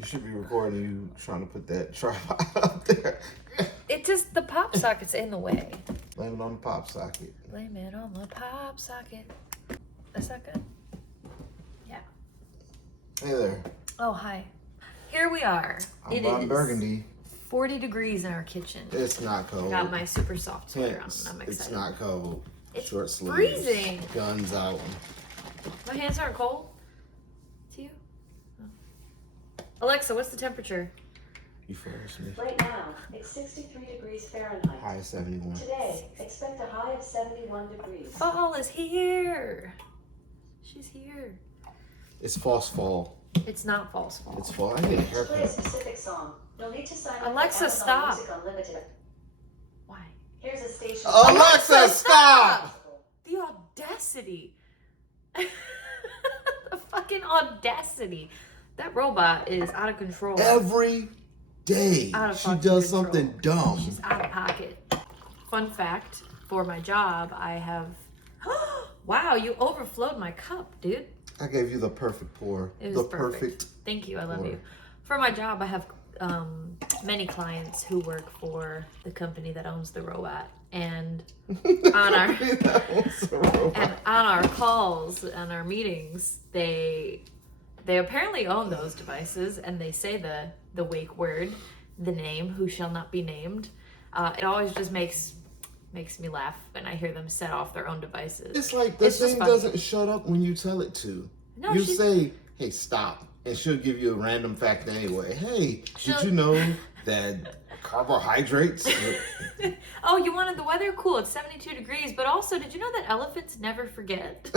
You should be recording you trying to put that tripod up there. It just, the pop socket's in the way. Blame it on the pop socket. Blame it on the pop socket. Is that good? Yeah. Hey there. Oh, hi. Here we are. I'm Ron Burgundy. 40 degrees in our kitchen. It's not cold. I got my super soft sweater on. I'm excited. It's not cold. It's short sleeves. freezing. Guns out. My hands aren't cold. To you? Oh. Alexa, what's the temperature? You first, me. Right now, it's 63 degrees Fahrenheit. High of 71. Today, expect a high of 71 degrees. Fall is here. She's here. It's false fall. It's not false fall. It's fall. I need a To play a haircut. specific song, you'll need to sign up Alexa, for Amazon stop. Music Unlimited. Why? Here's a station. Alexa, stop! The audacity. The fucking audacity. That robot is out of control. Every day Out of she fucking does control. something dumb. She's out of pocket. Fun fact, for my job, I have... Wow, you overflowed my cup, dude. I gave you the perfect pour. It was The perfect. Thank you, I love pour. you. For my job, I have many clients who work for the company that owns the robot. And on our and on our calls, on our meetings, they apparently own those devices, and they say the wake word, the name, who shall not be named. It always just makes me laugh when I hear them set off their own devices. It's like the It's just thing funny. doesn't shut up when you tell it to. No, you she- say, hey, stop. And she'll give you a random fact anyway. Hey, She'll- did you know that carbohydrates... Oh, you wanted the weather? Cool, it's 72 degrees, but also, did you know that elephants never forget?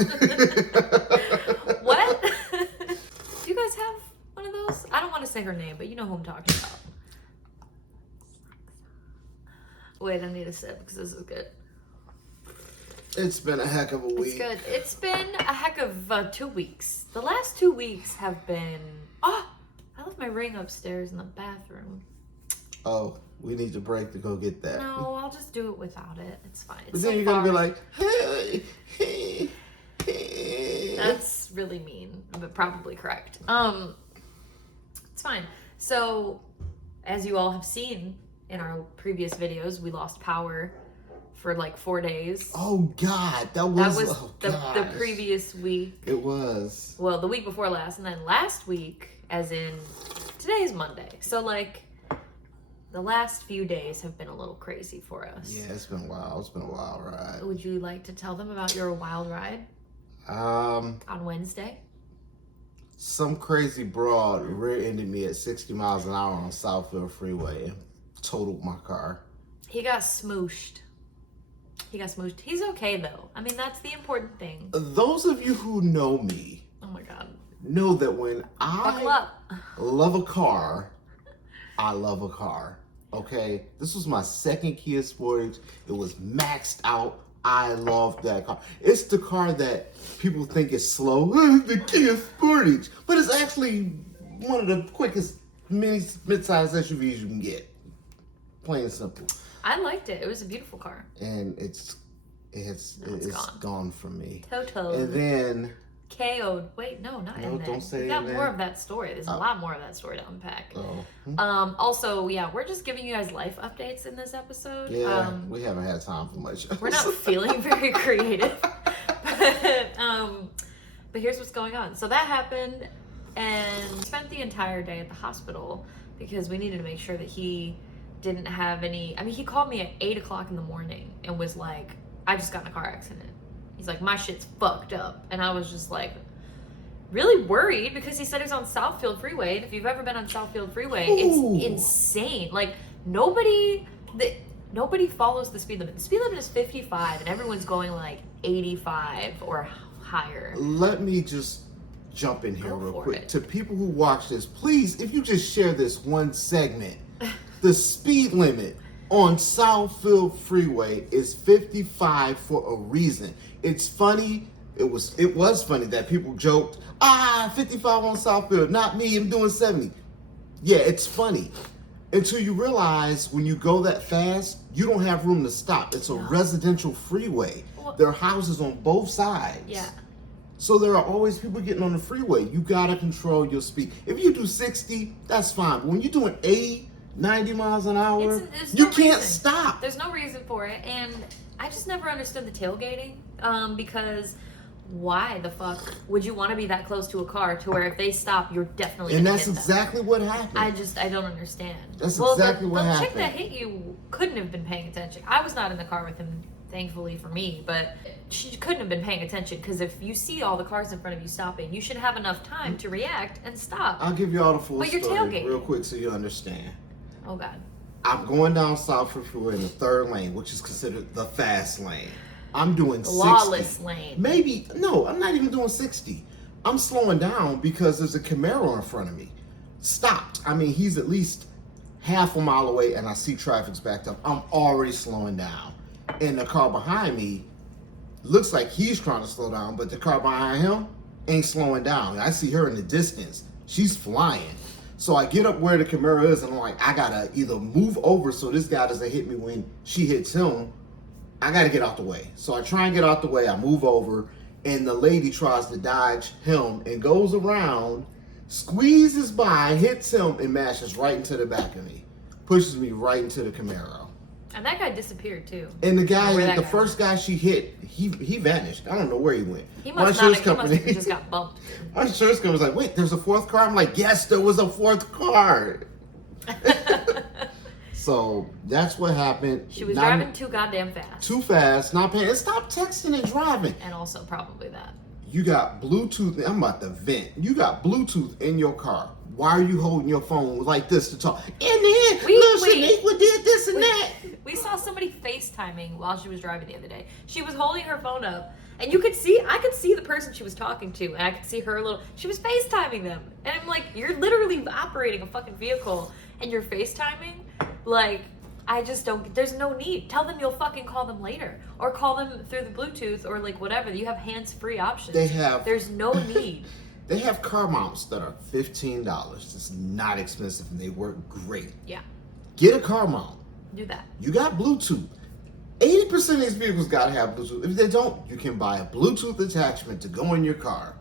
What? Do you guys have one of those? I don't want to say her name, but you know who I'm talking about. Wait, I need a sip because this is good. It's been a heck of a week. It's good. It's been a heck of 2 weeks. The last 2 weeks have been... Oh, I left my ring upstairs in the bathroom. Oh, we need to break to go get that. No, I'll just do it without it. It's fine. It's But so then you're going to be far. like, hey, hey, hey. That's really mean, but probably correct. It's fine. So, as you all have seen in our previous videos, we lost power for like 4 days. Oh, God. That That was was oh, the gosh. previous week. It was. Well, the week before last, and then last week, as in today's Monday. So, like, the last few days have been a little crazy for us. Yeah, it's been a while. It's been a wild ride. Would you like to tell them about your wild ride Um, on Wednesday? some crazy broad rear-ended me at 60 miles an hour on Southfield Freeway and totaled my car. He got smooshed. He's okay, though. I mean, that's the important thing. Those of you who know me Oh, my God. know that when Buckle I up. love a car, I love a car. Okay? This was my second Kia Sportage. It was maxed out. I love that car. It's the car that people think is slow. The Kia Sportage. But it's actually one of the quickest mid-sized SUVs you can get. Plain and simple. I liked it. It was a beautiful car. And it's gone from me. Toto. And then KO'd. Wait, no, not No, in there. don't say We got in more there. of that story. There's a lot more of that story to unpack. oh, Also, yeah, we're just giving you guys life updates in this episode. yeah, we haven't had time for much. We're not feeling very creative. But here's what's going on. So that happened, and spent the entire day at the hospital because we needed to make sure that he didn't have any... I mean, he called me at 8 o'clock in the morning and was like, I just got in a car accident. He's like, my shit's fucked up. And I was just like, really worried because he said he was on Southfield Freeway. And if you've ever been on Southfield Freeway, Ooh. it's insane. Like, nobody follows the speed limit. The speed limit is 55 and everyone's going like 85 or higher. Let me just jump in here Go real for quick. it. To people who watch this, please, if you just share this one segment, the speed limit on Southfield Freeway is 55 for a reason. It's funny. It was funny that people joked, 55 on Southfield, not me, I'm doing 70. Yeah, it's funny. Until you realize when you go that fast, you don't have room to stop. It's a residential freeway. Well- there are houses on both sides. Yeah. So there are always people getting on the freeway. You gotta control your speed. If you do 60, that's fine. But when you're doing 80, 90 miles an hour, it's you no can't reason. stop. There's no reason for it. And I just never understood the tailgating because why the fuck would you want to be that close to a car to where if they stop, you're definitely And gonna that's hit them? exactly what happened. I don't understand. That's exactly what the chick happened. that hit you couldn't have been paying attention. I was not in the car with him, thankfully for me, but she couldn't have been paying attention because if you see all the cars in front of you stopping, you should have enough time to react and stop. I'll give you all the full But you're story tailgating. real quick so you understand. Oh God. I'm going down Southfield Freeway in the third lane, which is considered the fast lane. I'm doing The 60. lawless lane. Maybe, no, I'm not even doing 60. I'm slowing down because there's a Camaro in front of me. Stopped. I mean, he's at least half a mile away and I see traffic's backed up. I'm already slowing down. And the car behind me looks like he's trying to slow down, but the car behind him ain't slowing down. I see her in the distance. She's flying. So I get up where the Camaro is and I'm like, I gotta either move over so this guy doesn't hit me when she hits him. I gotta get out the way. So I try and get out the way, I move over, and the lady tries to dodge him and goes around, squeezes by, hits him, and mashes right into the back of me. Pushes me right into the Camaro. And that guy disappeared too. And the Where guy, that the guy first guy she hit, he vanished. I don't know where he went. He My must not insurance have, he must have just got bumped. My insurance company was like, wait, there's a fourth car? I'm like, yes, there was a fourth car. So that's what happened. She was Not- driving too goddamn fast. Too fast, not paying. And stop texting and driving. And also probably that. You got Bluetooth. I'm about to vent. You got Bluetooth in your car. Why are you holding your phone like this to talk? And then little Shaniqua did this and that. We saw somebody FaceTiming while she was driving the other day. She was holding her phone up, and you could see, I could see the person she was talking to, and I could see her she was FaceTiming them. And I'm like, you're literally operating a fucking vehicle, and you're FaceTiming? Like, I just don't, there's no need. Tell them you'll fucking call them later. Or call them through the Bluetooth, or like whatever. You have hands-free options. They have. There's no need. They have car mounts that are $15. It's not expensive and they work great. Yeah. Get a car mount. Do that. You got Bluetooth. 80% of these vehicles gotta have Bluetooth. If they don't, you can buy a Bluetooth attachment to go in your car.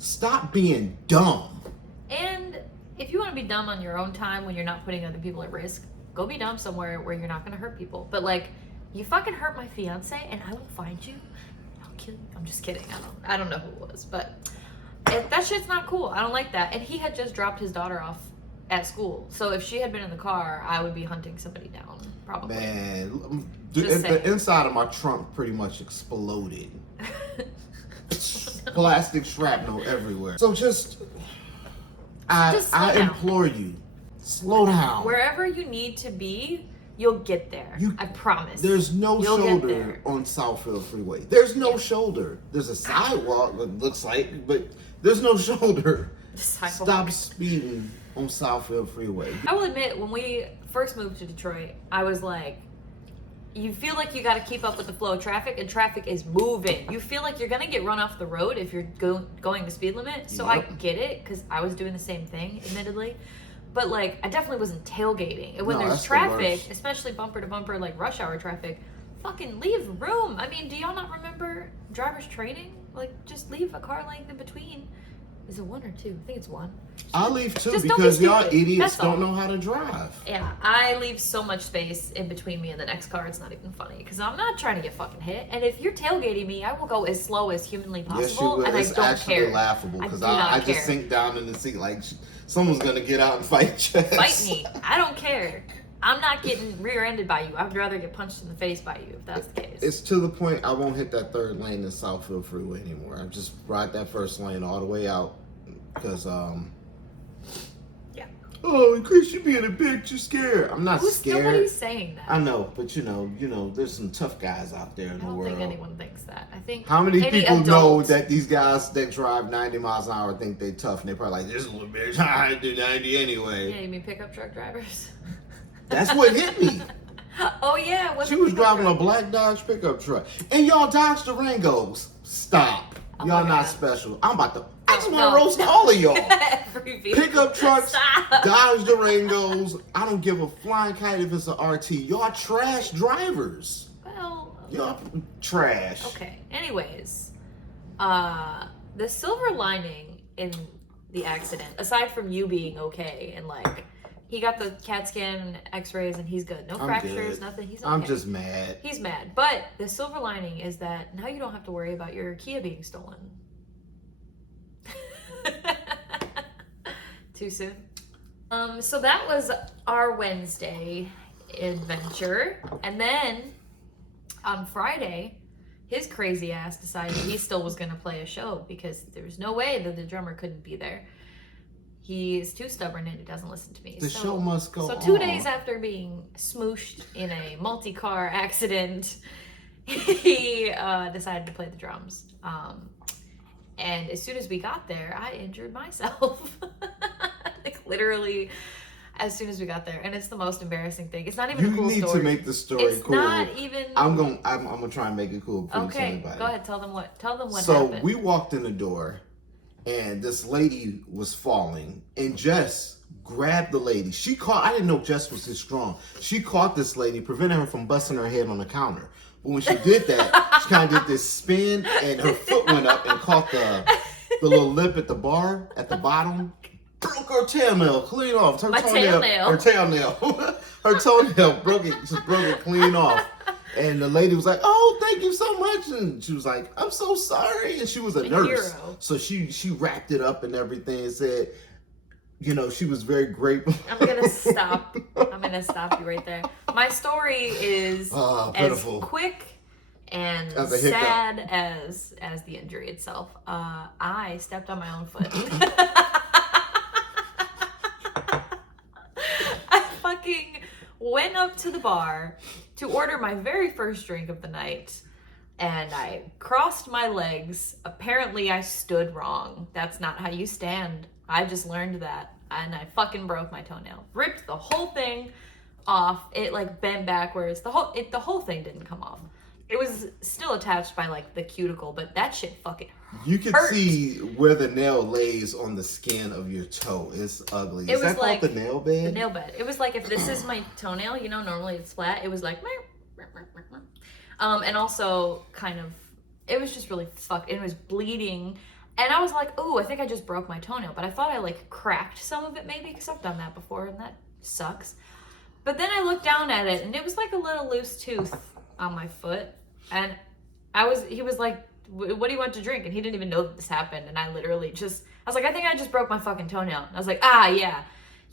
Stop being dumb. And if you want to be dumb on your own time when you're not putting other people at risk, go be dumb somewhere where you're not going to hurt people. But like, you fucking hurt my fiance and I will find you. I'll kill you. I'm just kidding. I don't know who it was, but that shit's not cool. I don't like that. And he had just dropped his daughter off at school. So if she had been in the car, I would be hunting somebody down, probably. Man, Just saying. the inside of my trunk pretty much exploded. Plastic shrapnel everywhere. So just Just slow I down. implore you, slow down. Wherever you need to be, you'll get there. I promise. There's no You'll get shoulder there. on Southfield Freeway. There's no Yeah. shoulder. There's a sidewalk, it looks like, but there's no shoulder. Sidewalk. Stop speeding on Southfield Freeway. I will admit, when we first moved to Detroit, I was like, you feel like you got to keep up with the flow of traffic, and traffic is moving. You feel like you're going to get run off the road if you're going the speed limit. So I Yep. get it, because I was doing the same thing, admittedly. But like, I definitely wasn't tailgating. And when No, there's that's the traffic, worst. especially bumper to bumper, like rush hour traffic, fucking leave room. I mean, do y'all not remember driver's training? Like, just leave a car length in between. Is it one or two? I think it's one. I leave too Just don't be because y'all stupid. idiots That's all. don't know how to drive. Yeah, I leave so much space in between me and the next car. It's not even funny because I'm not trying to get fucking hit. And if you're tailgating me, I will go as slow as humanly possible, Yes, you will. and It's I don't actually care. laughable I because do not I care. just sink down in the seat like someone's gonna get out and fight your ass. Fight me. I don't care. I'm not getting rear-ended by you. I'd rather get punched in the face by you if that's the case. It's to the point I won't hit that third lane in Southfield Freeway anymore. I just ride that first lane all the way out because Yeah. Oh, in case you're being a bitch, you're scared. I'm not scared. Nobody's saying that. I know, but you know, there's some tough guys out there in I the don't world. think anyone thinks that. I think How many any people know adult- that these guys that drive 90 miles an hour think they tough and they're probably like, this little bitch, I do 90 anyway. Yeah, you mean pickup truck drivers? That's what hit me. Oh yeah, what's She a was pickup driving a truck? black Dodge pickup truck. And y'all Dodge Durangos. Stop. Oh Y'all my not God. special. I just No, want to no, roast no. all of y'all. Every vehicle. Pickup trucks, Stop. Dodge Durangos. I don't give a flying kite if it's an RT. Y'all trash drivers. Well, Y'all trash. okay. Anyways, the silver lining in the accident, aside from you being okay and like he got the CAT scan and x-rays and he's good. No fractures, nothing. He's okay. I'm just mad. He's mad. But the silver lining is that now you don't have to worry about your Kia being stolen. Too soon? So that was our Wednesday adventure. And then on Friday, his crazy ass decided he still was going to play a show because there was no way that the drummer couldn't be there. He is too stubborn and he doesn't listen to me. The show must go on. So 2 days after being smooshed in a multi-car accident, he decided to play the drums. And as soon as we got there, I injured myself. Like literally as soon as we got there. And it's the most embarrassing thing. It's not even a cool story. You need to make the story it's cool. Not even... I'm gonna try and make it cool for okay, everybody. Go ahead. Tell them what happened. So we walked in the door and this lady was falling and Jess grabbed the lady. I didn't know Jess was this strong. She caught this lady, prevented her from busting her head on the counter. But when she did that, she kind of did this spin and her foot went up and caught the little lip at the bar at the bottom. Broke her tailnail clean off. Her toenail broke it clean off. And the lady was like, "Oh, thank you so much." And she was like, "I'm so sorry." And she was a nurse. Hero. So she wrapped it up and everything and said, you know, she was very grateful. I'm gonna stop you right there. My story is as quick and sad as the injury itself. I stepped on my own foot. I fucking went up to the bar to order my very first drink of the night, and I crossed my legs. Apparently I stood wrong. That's not how you stand. I just learned that, and I fucking broke my toenail. Ripped the whole thing off. It like bent backwards. The whole thing didn't come off. It was still attached by like the cuticle, but that shit fucking hurt. You can see where the nail lays on the skin of your toe. It's ugly. Is that like, called the nail bed? The nail bed. It was like if this is my toenail, you know, normally it's flat. It was like, and also kind of, it was just really fucked. It was bleeding. And I was like, oh, I think I just broke my toenail. But I thought I like cracked some of it maybe because I've done that before and that sucks. But then I looked down at it and it was like a little loose tooth on my foot. And he was like, what do you want to drink? And he didn't even know that this happened. And I literally I was like, I think I just broke my fucking toenail. And I was like, yeah,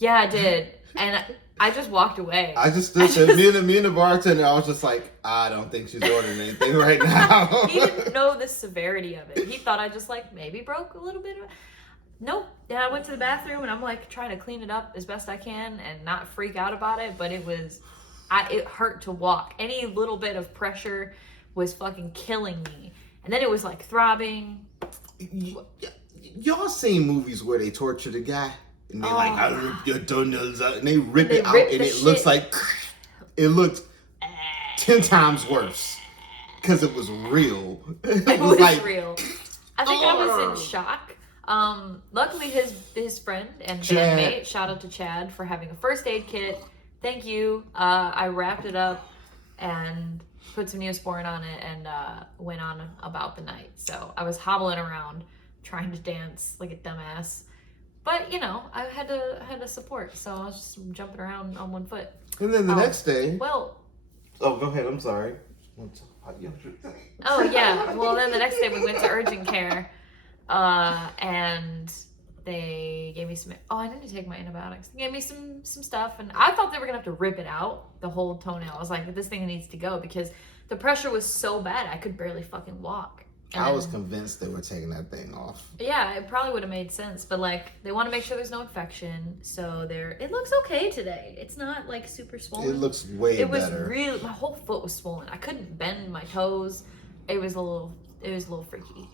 I did. And I just walked away. I just stood there, me and the bartender, I was just like, I don't think she's ordering anything right now. He didn't know the severity of it. He thought I just like maybe broke a little bit of it. Nope. And I went to the bathroom and I'm like trying to clean it up as best I can and not freak out about it. But it hurt to walk. Any little bit of pressure was fucking killing me. And then it was like throbbing. Y'all seen movies where they torture the guy? And they I rip your toenails out. And they rip it out and it looks like, it looked 10 times worse. Because it was real. It was like, real. I think I was in shock. Luckily his friend and bandmate, shout out to Chad for having a first aid kit. Thank you. I wrapped it up and put some Neosporin on it and went on about the night. So I was hobbling around trying to dance like a dumbass. But, you know, I had to support. So I was just jumping around on one foot. And then the next day... Well... Oh, go ahead. I'm sorry. Oh, yeah. Well, then the next day we went to urgent care. And they gave me some... Oh, I need to take my antibiotics. They gave me some stuff. And I thought they were going to have to rip it out, the whole toenail. I was like, this thing needs to go because the pressure was so bad. I could barely fucking walk. And I was convinced they were taking that thing off. Yeah, it probably would have made sense. But, like, they want to make sure there's no infection. So it looks okay today. It's not, like, super swollen. It looks way better. It was my whole foot was swollen. I couldn't bend my toes. It was a little freaky.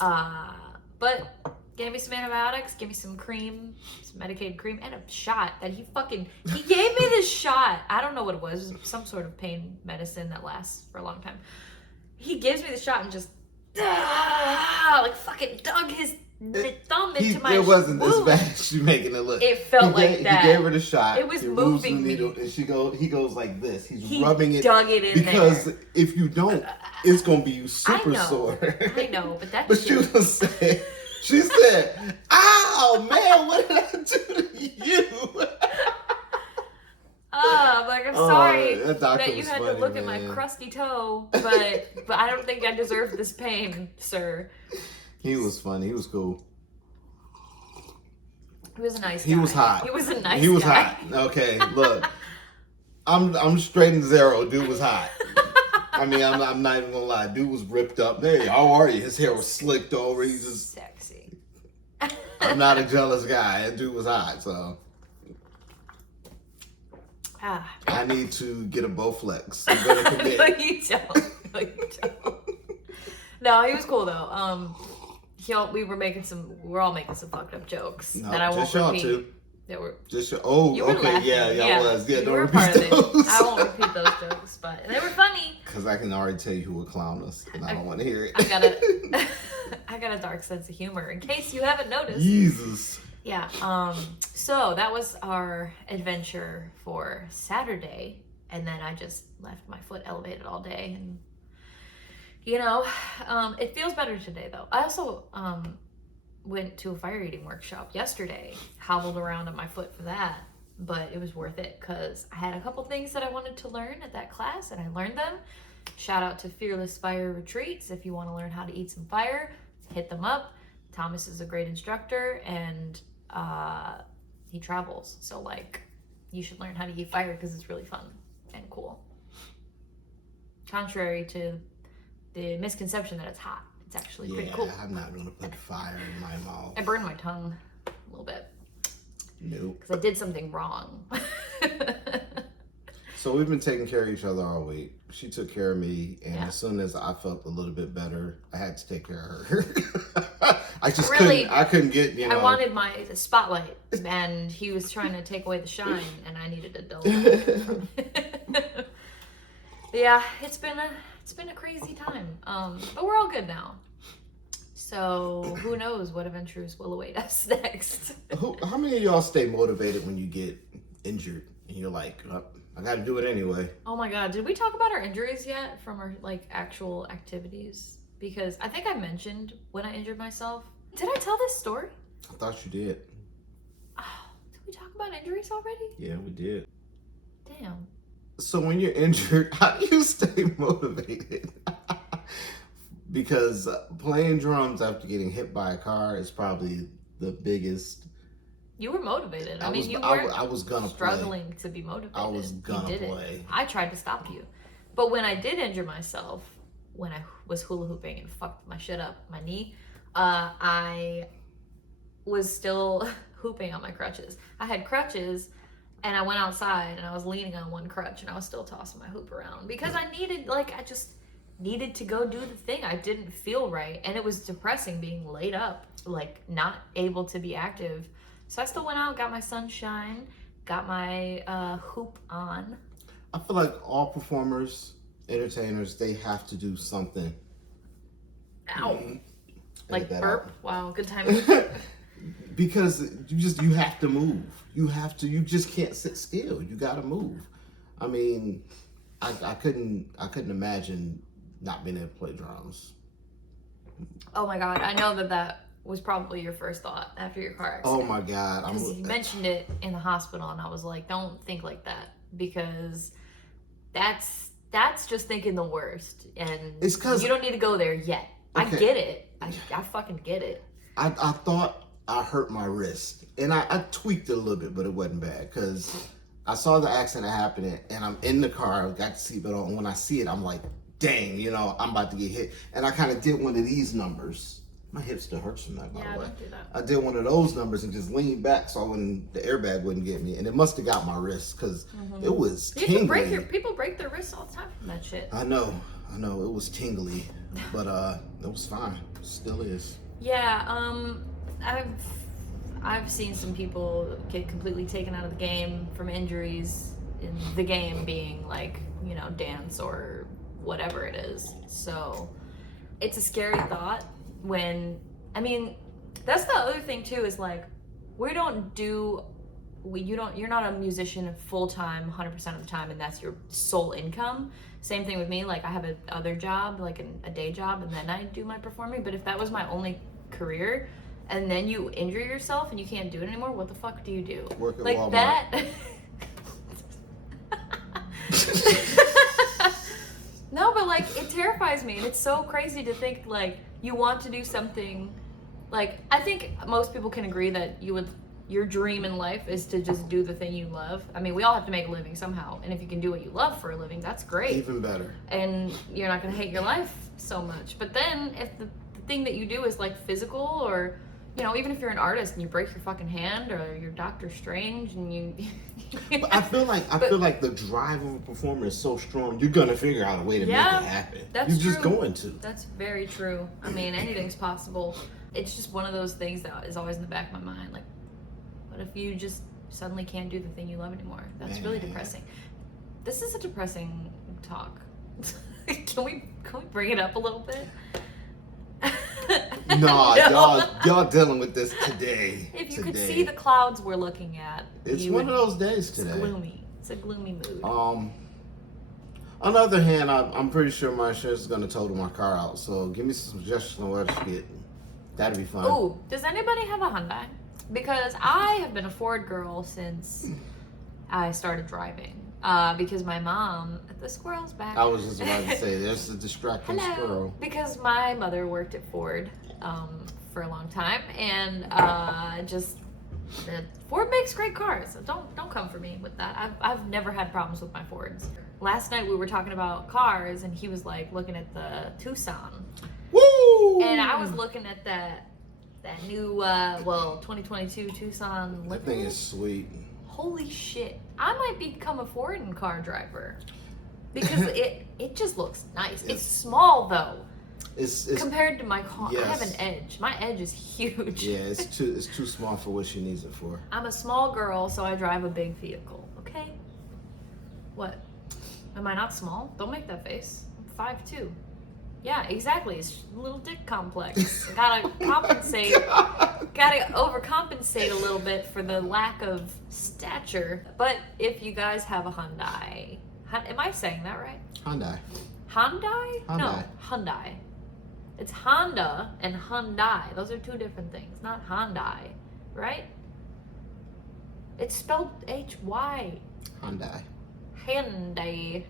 But gave me some antibiotics, gave me some cream, some medicated cream, and a shot that he gave me this shot. I don't know what it was. Some sort of pain medicine that lasts for a long time. He gives me the shot and just like fucking dug his thumb into my It wasn't as wound. bad as you making it look. It felt like that. He gave her the shot. It was he removes the moving me. needle, and he goes like this. He rubbing it. dug it in because there. if you don't, it's gonna be super sore. I know, but that But she said, "Ow, man, what did I do to you?" I'm like, I'm sorry that you was had funny, to look at man. my crusty toe, but I don't think I deserve this pain, sir. He was funny. He was cool. He was a nice guy. He was hot. He was a nice guy. He was hot. Okay, look, I'm straight and zero. Dude was hot. I mean, I'm not even gonna lie. Dude was ripped up. Hey, how are you? His hair was slicked over. He's just sexy. I'm not a jealous guy. That dude was hot, so I need to get a Bowflex. I'm gonna commit. No, you don't. No, you don't. No, he was cool though. We were all making some fucked up jokes No, that I won't just y'all repeat. two. That were You were okay, laughing. yeah, I was. Yeah, you don't were repeat part of it. those. I won't repeat those jokes, but they were funny. Because I can already tell you who would clown us, and I don't want to hear it. I got a dark sense of humor, in case you haven't noticed. Jesus. Yeah. So that was our adventure for Saturday, and then I just left my foot elevated all day, and it feels better today though. I also went to a fire eating workshop yesterday, hobbled around on my foot for that, but it was worth it because I had a couple things that I wanted to learn at that class, and I learned them. Shout out to Fearless Fire Retreats. If you want to learn how to eat some fire, hit them up. Thomas is a great instructor, and he travels, so you should learn how to eat fire because it's really fun and cool, contrary to the misconception that it's hot. It's actually pretty cool. I'm not gonna put fire in my mouth. I burned my tongue a little bit. Nope. Because I did something wrong. So we've been taking care of each other all week. She took care of me, and Yeah. as soon as I felt a little bit better, I had to take care of her. I just Really, couldn't get, I wanted the spotlight, and he was trying to take away the shine, and I needed to dull it from him. Yeah, it's been a crazy time. But we're all good now. So who knows what adventures will await us next? How many of y'all stay motivated when you get injured and you're like, oh, I got to do it anyway? Oh my God, did we talk about our injuries yet from our actual activities? Because I think I mentioned when I injured myself. Did I tell this story? I thought you did. Oh, did we talk about injuries already? Yeah, we did. Damn. So when you're injured, how do you stay motivated? Because playing drums after getting hit by a car is probably the biggest. You were motivated. I mean, I was gonna struggling to be motivated. I was gonna You did play. it. I tried to stop you. But when I did injure myself, when I was hula hooping and fucked my shit up, my knee, I was still hooping on my crutches. I had crutches, and I went outside and I was leaning on one crutch and I was still tossing my hoop around because I just needed to go do the thing. I didn't feel right, and it was depressing being laid up, not able to be active. So I still went out, got my sunshine, got my hoop on. I feel like all performers, entertainers, they have to do something. Ow. Edit that Burp. out. Wow, good timing. Because you have to move. You just can't sit still. You gotta move. I mean, I couldn't imagine not being able to play drums. Oh my God, I know that was probably your first thought after your car accident. Oh my God. Because you mentioned it in the hospital, and I was like, don't think like that, because that's just thinking the worst, and It's 'cause- you don't need to go there yet. Okay. I get it. I fucking get it. I thought I hurt my wrist, and I tweaked it a little bit, but it wasn't bad because I saw the accident happening, and I'm in the car, I got the seatbelt on, and when I see it, I'm like, dang, I'm about to get hit. And I kind of did one of these numbers. My hip still hurts from that, by the way. Don't do that. I did one of those numbers and just leaned back so the airbag wouldn't get me, and it must have got my wrist because it was tingly. People break their wrists all the time from that shit. I know, it was tingly, but it was fine, still is. Yeah, I've seen some people get completely taken out of the game from injuries, in the game being dance or whatever it is. So it's a scary thought That's the other thing too, is like, you're not a musician full-time 100% of the time and that's your sole income. Same thing with me, like I have a other job, like a day job, and then I do my performing. But if that was my only career and then you injure yourself and you can't do it anymore, what the fuck do you do? Work at like Walmart. That no, but like it terrifies me, and it's so crazy to think like you want to do something. Like, I think most people can agree that your dream in life is to just do the thing you love. I mean, we all have to make a living somehow. And if you can do what you love for a living, that's great. Even better. And you're not going to hate your life so much. But then if the thing that you do is like physical, or, you know, even if you're an artist and you break your fucking hand, or you're Doctor Strange and you... But I feel like the drive of a performer is so strong, you're going to figure out a way to make it happen. That's you're true. just going to. That's very true. I mean, anything's possible. It's just one of those things that is always in the back of my mind. Like, what if you just suddenly can't do the thing you love anymore? That's really depressing. This is a depressing talk. Can we bring it up a little bit? No. y'all dealing with this today. If you could see the clouds we're looking at, it's one of those days today. It's gloomy. It's a gloomy mood. On the other hand, I'm pretty sure my insurance is going to total my car out. So give me some suggestions on what I should get. That'd be fun. Oh, does anybody have a Hyundai? Because I have been a Ford girl since I started driving. Because my mom, the squirrel's back. I was just about to say, there's a distracting Hello. squirrel. Because my mother worked at Ford for a long time, and Ford makes great cars. So don't come for me with that. I've never had problems with my Fords. Last night we were talking about cars, and he was like looking at the Tucson. Woo! And I was looking at that new 2022 Tucson. That thing is sweet. Holy shit! I might become a foreign car driver because it just looks nice. It's small though. It's compared to my car. Yes. I have an Edge. My Edge is huge. Yeah, it's too small for what she needs it for. I'm a small girl, so I drive a big vehicle. Okay. What? Am I not small? Don't make that face. I'm 5'2". Yeah, exactly. It's a little dick complex. Gotta compensate. Gotta overcompensate a little bit for the lack of stature. But if you guys have a Hyundai, am I saying that right? Hyundai. Hyundai? No, Hyundai. Hyundai. It's Honda and Hyundai. Those are two different things, not Hyundai, right? It's spelled Hy. Hyundai. Hyundai.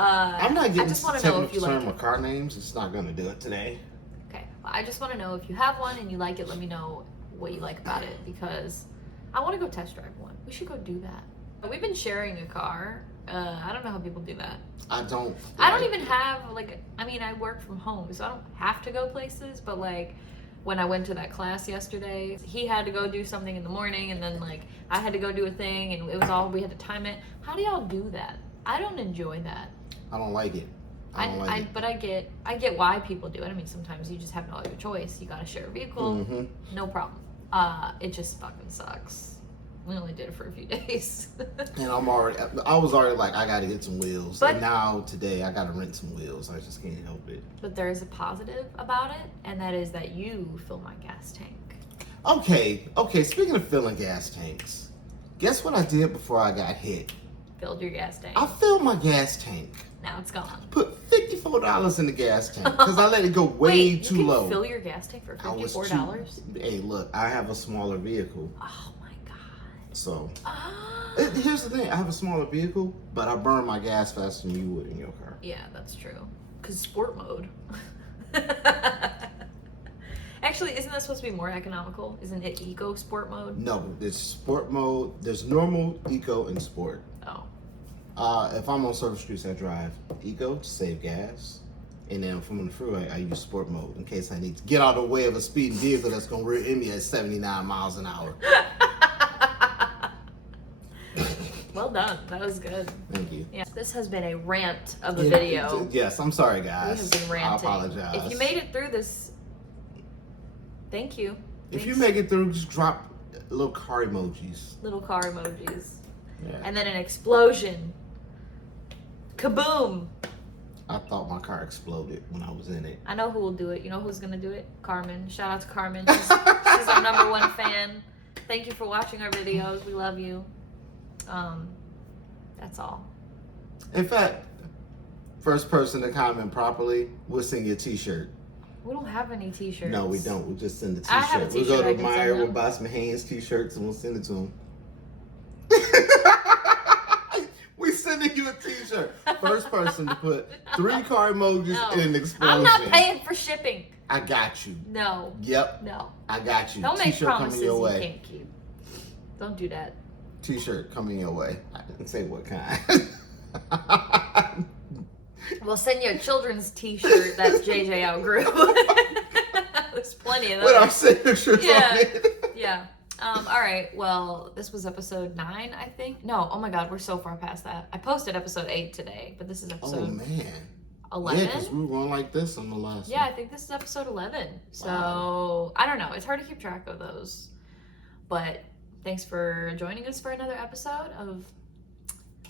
I'm not getting I just want to know if you like term it. of car names. It's not going to do it today. Okay, well, I just want to know if you have one and you like it. Let me know what you like about it, because I want to go test drive one. We should go do that. We've been sharing a car. I don't know how people do that. I don't even have I work from home, so I don't have to go places. But like when I went to that class yesterday, he had to go do something in the morning, and then like I had to go do a thing, and it was all, we had to time it. How do y'all do that? I don't enjoy that. I don't like it. But I get why people do it. I mean, sometimes you just have no other choice. You gotta share a vehicle. Mm-hmm. No problem. It just fucking sucks. We only did it for a few days. And I was already like, I gotta get some wheels. But- and now today I gotta rent some wheels. I just can't help it. But there is a positive about it, and that is that you fill my gas tank. Okay, speaking of filling gas tanks, guess what I did before I got hit? Filled your gas tank. I filled my gas tank. Now it's gone. Put $54 in the gas tank because I let it go way Wait, too you can low. Fill your gas tank for I was $54? Hey, look, I have a smaller vehicle, Oh my god. so Ah. here's the thing: I have a smaller vehicle, but I burn my gas faster than you would in your car. Yeah, that's true. Cause sport mode. Actually, isn't that supposed to be more economical? Isn't it eco sport mode? No, there's sport mode. There's normal, eco, and sport. Oh. If I'm on service streets, I drive eco to save gas. And then if I'm on the freeway, I use sport mode in case I need to get out of the way of a speeding vehicle that's going to rear end me at 79 miles an hour. Well done. That was good. Thank you. Yeah. This has been a rant of a video. Yes, I'm sorry, We guys. have been ranting. I apologize. If you made it through this, thank you. If you Thanks. make it through, just drop little car emojis. Little car emojis. Yeah. And then an explosion. Kaboom. I thought my car exploded when I was in it. I know who will do it. You know who's gonna do it? Carmen. Shout out to Carmen. She's our number one fan. Thank you for watching our videos. We love you. That's all. In fact, first person to comment properly, we'll send you a t-shirt. We don't have any t-shirts. No, we don't. We'll just send a I have a t-shirt. We'll t-shirt go I to can Meyer, send we'll them. buy some Hanes t-shirts, and we'll send it to them. We sending you a t-shirt. First person to put 3 car emojis in an explosion. I'm not paying for shipping. I got you. No. Yep. No. I got you. Don't make T-shirt promises coming your you way. can't keep. Don't do that. T-shirt coming your way. I didn't say what kind. We'll send you a children's t-shirt that's JJ outgrew. There's plenty of those. With our signatures on it. Yeah. All right. Well, this was episode 9, I think. No. Oh my God, we're so far past that. I posted episode 8 today, but this is episode Oh man. 11. Yeah, because we were going like this on the last Yeah, I one. think this is episode 11. So Wow. I don't know. It's hard to keep track of those. But thanks for joining us for another episode of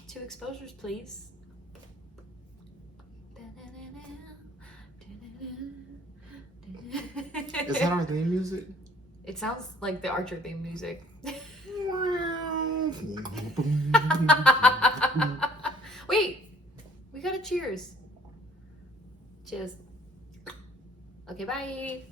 2 Exposures, Please. Is that our theme music? It sounds like the Archer theme music. Wait, we got a cheers. Cheers. Okay, bye.